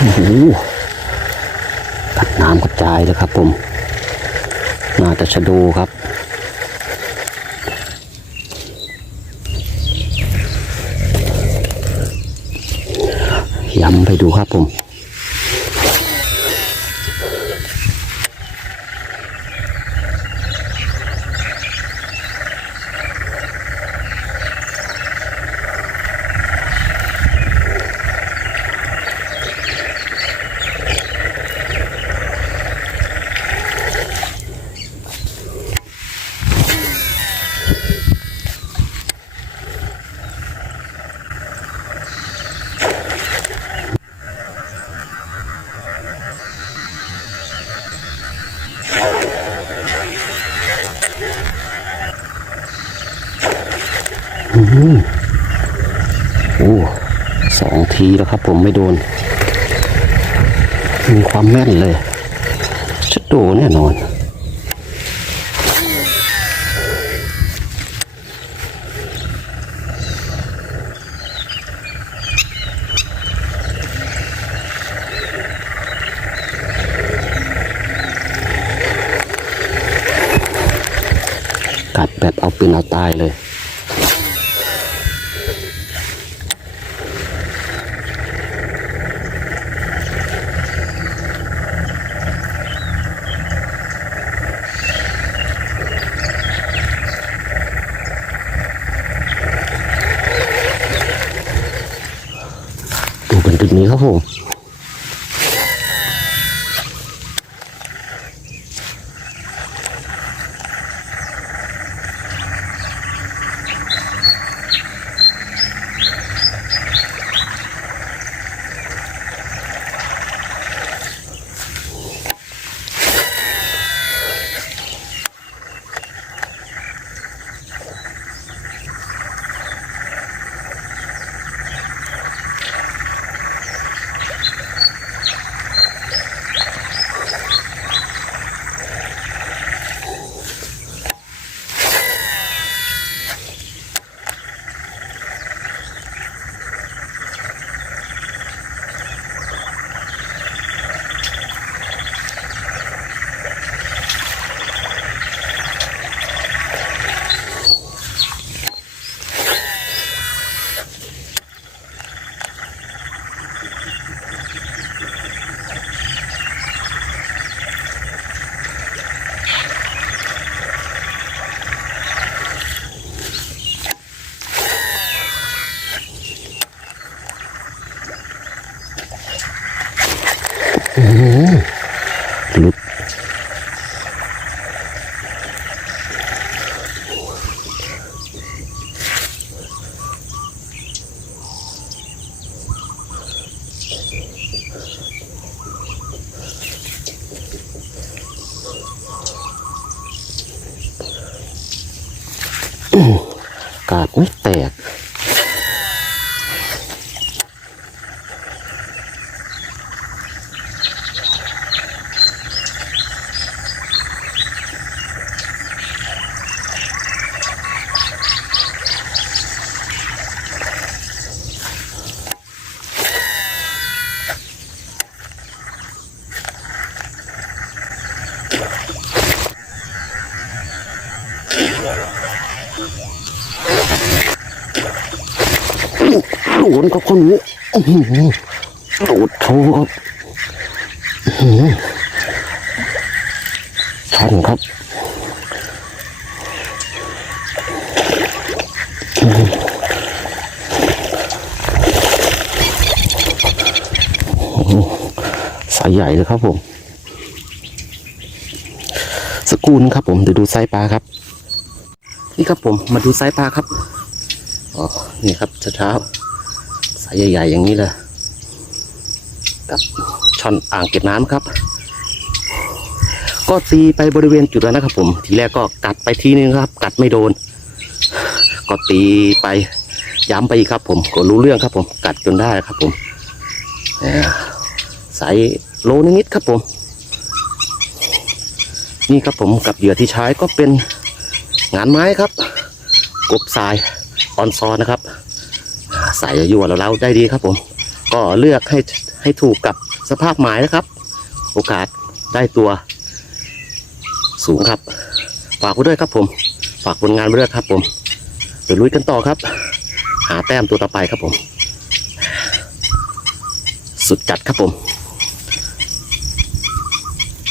กัดน้ำกระจายเลยครับผมน่าจะชะดูครับย้ำไปดูครับผม โอ้สองทีแล้วครับผมไม่โดน มีความแม่นเลยชัดโดแน่นอนกัดแบบเอาป็นเอาตายเลย นจุดนี้ครับผม หลุดกาดไม่แตก โดนกับคนนี้อื้อหือโดดโชว์ครับชันครับสายใหญ่เลยครับผมสกูนครับผมเดี๋ยวดูไซส์ปลาครับ นี่ครับผมมาดูไซส์ปลาครับอ๋อนี่ครับเช้าสายใหญ่ๆอย่างนี้เลยกับช่อนอ่างเก็บน้ำครับ ก็ตีไปบริเวณจุดแล้วนะครับ ผมทีแรกก็กัดไปทีนึงครับ กัดไม่โดน ก็ตีไปย้ำไปอีกครับ ผมก็รู้เรื่องครับ ผมกัดจนได้ครับ ผมสายโลนิดๆครับผม นี่ครับผมกับเหยื่อที่ใช้ก็เป็น งานไม้ครับ กบทรายออนซอนนะครับอ่าใส่ยั่วเราๆได้ดีครับผม ก็เลือกให้ให้ถูกกับสภาพหมายนะครับ โอกาสได้ตัวสูงครับ ฝากไว้ด้วยครับผม ฝากผลงานไว้ด้วยครับผมเดี๋ยวลุยกันต่อครับ หาแต้มตัวต่อไปครับผม สุดจัดครับผม